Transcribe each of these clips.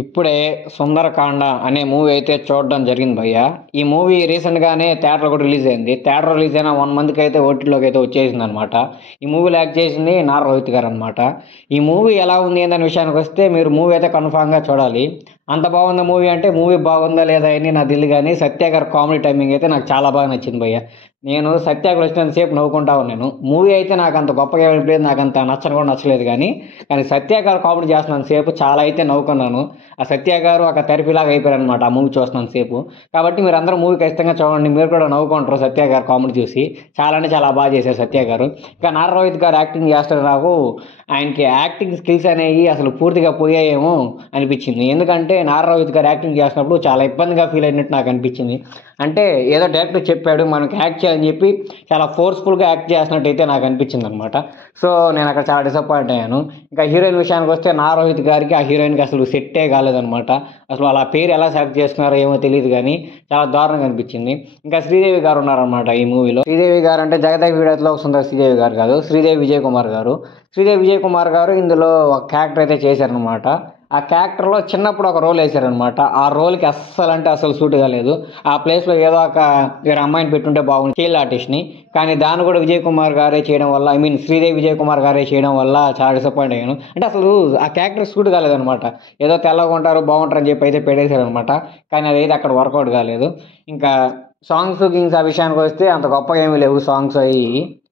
ఇప్పుడే 'సుందరకాండ' అనే మూవీ అయితే చూడడం జరిగింది భయ్య. ఈ మూవీ రీసెంట్‌గానే థియేటర్‌లో కూడా రిలీజ్ అయింది. థియేటర్‌లో రిలీజ్ అయిన 1 మంత్‌కి అయితే ఓటీటీలోకి అయితే వచ్చేసిందనమాట. ఈ మూవీలో యాక్ట్ చేసింది నారా రోహిత్ గారనమాట. ఈ మూవీ ఎలా ఉంది ఏందనే విషయానికొస్తే మీరు మూవీ అయితే కన్ఫర్మ్‌గా చూడాలి. అంత బాగుందా మూవీ అంటే మూవీ బాగుందా లేదా అని నాకు తెలీదు గానీ, సత్య గారి కామెడీ టైమింగ్ అయితే నాకు చాలా బాగా నచ్చింది భయ్య. నేను సత్య గారు వచ్చినంత సేపు నవ్వుకుంటా ఉన్నాను. మూవీ అయితే నాకంత గొప్పగా ఏమి అనిపియలేదు. నాకంత నచ్చను కూడా నచ్చలేదు కానీ సత్య గారు కామెడీ చేస్తున్నంత సేపు చాలా అయితే నవ్వుకున్నాను. ఆ సత్య గారు ఒక థెరపీలాగా అయిపోయారనమాట ఆ మూవీ చూస్తున్నంత సేపు. కాబట్టి మీరందరూ మూవీ ఖచ్చితంగా చూడండి. మీరు కూడా నవ్వుకుంటారు సత్య గారు కామెడీ చూసి. చాలా అంటే చాలా బాగా చేశారు సత్య గారు. ఇంకా నారా రోహిత్ గారు యాక్టింగ్ చేస్తుంటే నాకు ఆయనకి యాక్టింగ్ స్కిల్స్ అనేవి అసలు పూర్తిగా పోయాయేమో అనిపించింది. ఎందుకంటే నారా రోహిత్ గారు యాక్టింగ్ చేసినప్పుడు చాలా ఇబ్బందిగా ఫీల్ అయినట్టు నాకు అనిపించింది. అంటే ఏదో డైరెక్టర్ చెప్పాడు మనకి యాక్ట్ చేయాలని చెప్పి చాలా ఫోర్స్ఫుల్గా యాక్ట్ చేసినట్టయితే నాకు అనిపించింది అనమాట. సో నేను అక్కడ చాలా డిసప్పాయింట్ అయ్యాను. ఇంకా హీరోయిన్ విషయానికి వస్తే నారా రోహిత్ గారికి ఆ హీరోయిన్కి అసలు సెట్టే కాలేదనమాట. అసలు వాళ్ళ పేరు ఎలా సెలెక్ట్ చేసుకున్నారో ఏమో తెలియదు కానీ చాలా దారుణంగా అనిపించింది. ఇంకా శ్రీదేవి గారు ఉన్నారనమాట ఈ మూవీలో. శ్రీదేవి గారు అంటే జగదేక వీరుడులో సుందర శ్రీదేవి గారు కాదు, శ్రీదేవి విజయ్ కుమార్ గారు. శ్రీదేవి విజయ్ కుమార్ గారు ఇందులో ఒక క్యారెక్టర్ అయితే చేశారనమాట. ఆ క్యారెక్టర్లో చిన్నప్పుడు ఒక రోల్ వేశారనమాట. ఆ రోల్కి అస్సలు అంటే అసలు సూట్ కాలేదు. ఆ ప్లేస్లో ఏదో ఒక వేరే అమ్మాయిని పెట్టుంటే బాగుంది, చైల్డ్ ఆర్టిస్ట్ని. కానీ దాన్ని కూడా విజయ్ కుమార్ గారే చేయడం వల్ల, శ్రీదేవి విజయ్ కుమార్ గారే చేయడం వల్ల చాలా డిసప్పాయింట్ అయ్యాను. అంటే అసలు ఆ క్యారెక్టర్ సూట్ కాలేదనమాట. ఏదో తెల్లగా ఉంటారు బాగుంటారు అని చెప్పి అయితే పెట్టేశారనమాట. కానీ అదైతే అక్కడ వర్కౌట్ కాలేదు. ఇంకా సాంగ్స్ గింగ్స్ ఆ విషయానికి వస్తే అంత గొప్పగా ఏమీ లేవు సాంగ్స్ అవి.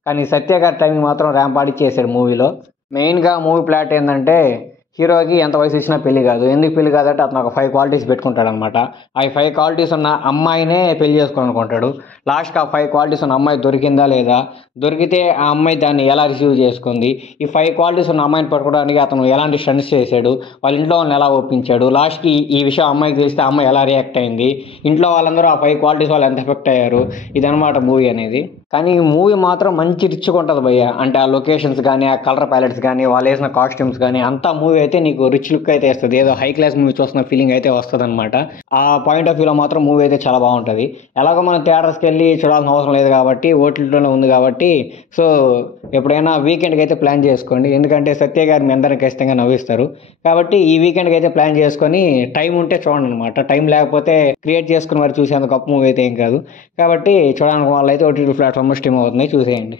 కానీ సత్య గారి టైమింగ్ మాత్రం ర్యాంప్ చేశాడు మూవీలో. మెయిన్గా మూవీ ప్లాట్ ఏంటంటే హీరోకి ఎంత వయసు ఇచ్చినా పెళ్లి కాదు. ఎందుకు పెళ్లి కాదంటే అతను ఒక 5 క్వాలిటీస్ పెట్టుకుంటాడనమాట. ఆ 5 క్వాలిటీస్ ఉన్న అమ్మాయినే పెళ్లి చేసుకోవాలనుకుంటాడు. లాస్ట్కి ఆ 5 క్వాలిటీస్ ఉన్న అమ్మాయి దొరికిందా లేదా, దొరికితే ఆ అమ్మాయి దాన్ని ఎలా రిసీవ్ చేసుకుంది, ఈ 5 క్వాలిటీస్ ఉన్న అమ్మాయిని పట్టుకోవడానికి అతను ఎలాంటి స్టంట్స్ చేశాడు, వాళ్ళ ఇంట్లో వాళ్ళని ఎలా ఒప్పించాడు, లాస్ట్కి ఈ విషయం అమ్మాయికి తెలిస్తే ఆ అమ్మాయి ఎలా రియాక్ట్ అయింది, ఇంట్లో వాళ్ళందరూ ఆ 5 క్వాలిటీస్ వాళ్ళు ఎంత ఎఫెక్ట్ అయ్యారు, ఇదనమాట మూవీ అనేది. కానీ ఈ మూవీ మాత్రం మంచి రిచ్గా ఉంటుంది భయ్య. అంటే ఆ లొకేషన్స్ కానీ, ఆ కలర్ ప్యాలెట్స్ కానీ, వాళ్ళు వేసిన కాస్ట్యూమ్స్ కానీ, అంతా మూవీ అయితే నీకు రిచ్ లుక్ అయితే ఇస్తుంది. ఏదో హై క్లాస్ మూవీ చూస్తున్న ఫీలింగ్ అయితే వస్తుంది అనమాట. ఆ పాయింట్ ఆఫ్ వ్యూలో మాత్రం మూవీ అయితే చాలా బాగుంటుంది. ఎలాగో మనం థియేటర్స్కి వెళ్ళి చూడాల్సిన అవసరం లేదు కాబట్టి, ఓటీటీలోనే ఉంది కాబట్టి, సో ఎప్పుడైనా వీకెండ్కి అయితే ప్లాన్ చేసుకోండి. ఎందుకంటే సత్య గారు మీ అందరిని ఖచ్చితంగా నవ్విస్తారు. కాబట్టి ఈ వీకెండ్కి అయితే ప్లాన్ చేసుకొని టైం ఉంటే చూడండి అనమాట. టైం లేకపోతే క్రియేట్ చేసుకుని మరి చూసేంత గొప్ప మూవీ అయితే ఏం కాదు. కాబట్టి చూడడానికి వాళ్ళు అయితే ఓటీటీ ప్లాట్ఫామ్ స్ట్రీమ్ అవుతుంది, చూసేయండి.